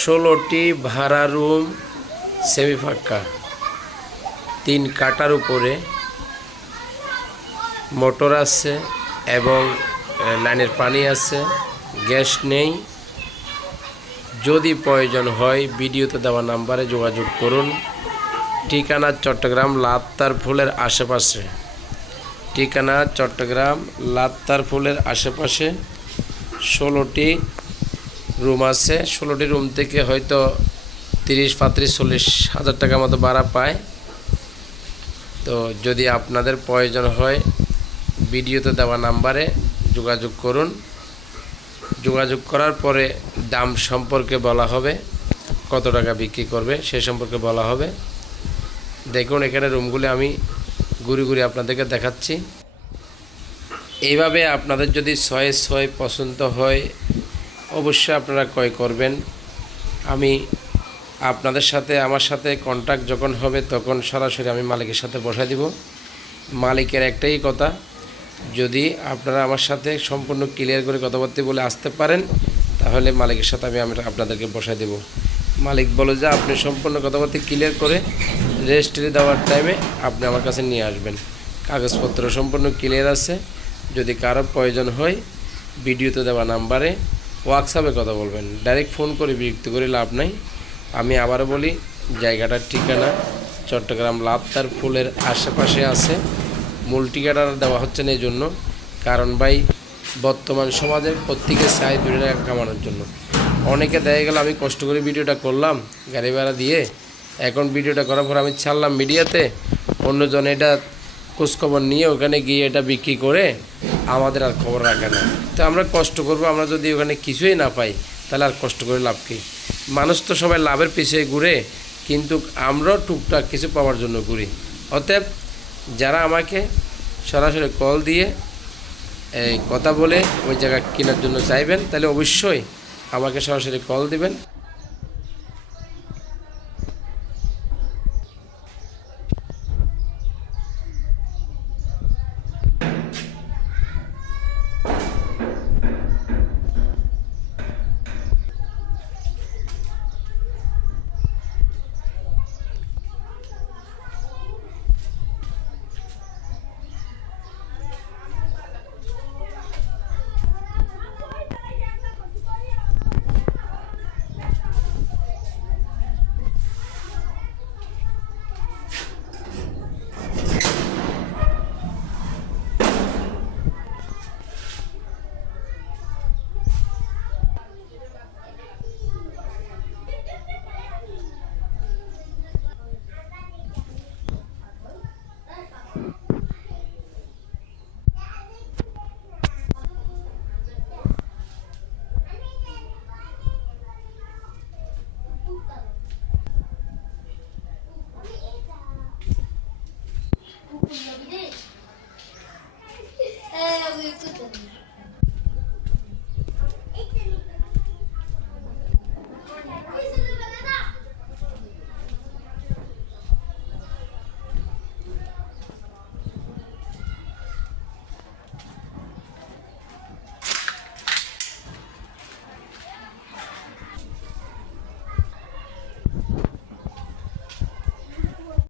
ষোলোটি ভাড়া room semi ফাঁকা তিন কাটার উপরে মোটর আছে এবং লাইনের পানি আছে, গ্যাস নেই। যদি প্রয়োজন হয় ভিডিওতে দেওয়া নাম্বারে যোগাযোগ করুন। ঠিকানা চট্টগ্রাম লাত্তার ফুলের আশেপাশে। ঠিকানা চট্টগ্রাম লাত্তার ফুলের আশেপাশে। ষোলোটি রুম আছে। ষোলোটি রুম থেকে হয়তো তিরিশ, পঁয়ত্রিশ, চল্লিশ হাজার টাকা মতো ভাড়া পায়। তো যদি আপনাদের প্রয়োজন হয়, ভিডিওতে দেওয়া নাম্বারে যোগাযোগ করুন। যোগাযোগ করার পরে দাম সম্পর্কে বলা হবে, কত টাকা বিক্রি করবে সে সম্পর্কে বলা হবে। দেখুন, এখানে রুমগুলি আমি ঘুরে ঘুরে আপনাদেরকে দেখাচ্ছি। এইভাবে আপনাদের যদি ছয় ছয় পছন্দ হয় অবশ্যই আপনারা ক্রয় করবেন। আমি আপনাদের সাথে, আমার সাথে কন্ট্যাক্ট যখন হবে, তখন সরাসরি আমি মালিকের সাথে বসাই দিব। মালিকের একটাই কথা, যদি আপনারা আমার সাথে সম্পূর্ণ ক্লিয়ার করে কথাবার্তা বলে আসতে পারেন, তাহলে মালিকের সাথে আমি আমরা আপনাদেরকে বসাই দেব। মালিক বলে যে, আপনি সম্পূর্ণ কথাবার্তা ক্লিয়ার করে রেজিস্ট্রি দেওয়ার টাইমে আপনি আমার কাছে নিয়ে আসবেন। কাগজপত্র সম্পূর্ণ ক্লিয়ার আছে। যদি কারও প্রয়োজন হয় ভিডিওতে দেওয়া নাম্বারে হোয়াটসঅ্যাপে কথা বলবেন। ডাইরেক্ট ফোন করে বিরক্ত করে লাভ নাই। আমি আবারও বলি জায়গাটার ঠিকানা চট্টগ্রাম লাভতার ফুলের আশেপাশে আছে। মূল ঠিকানা দেওয়া হচ্ছে না এই জন্য কারণ ভাই, বর্তমান সমাজের প্রত্যেকে চাই দূরে টাকা কামানোর জন্য। অনেকে দেখা গেল আমি কষ্ট করে ভিডিওটা করলাম, গাড়ি ভাড়া দিয়ে। এখন ভিডিওটা করার পর আমি ছাড়লাম মিডিয়াতে। অন্যজন এটা খোঁজখবর নিয়ে ওখানে গিয়ে এটা বিক্রি করে আমাদের আর খবর রাখে না। তো আমরা কষ্ট করব, আমরা যদি ওখানে কিছুই না পাই, তাহলে আর কষ্ট করে লাভ কি? মানুষ তো সবাই লাভের পিছিয়ে ঘুরে, কিন্তু আমরাও টুকটাক কিছু পাওয়ার জন্য ঘুরি। অতএব যারা আমাকে সরাসরি কল দিয়ে এই কথা বলে ওই জায়গা কেনার জন্য চাইবেন, তাহলে অবশ্যই আমাকে সরাসরি কল দিবেন। Uhum.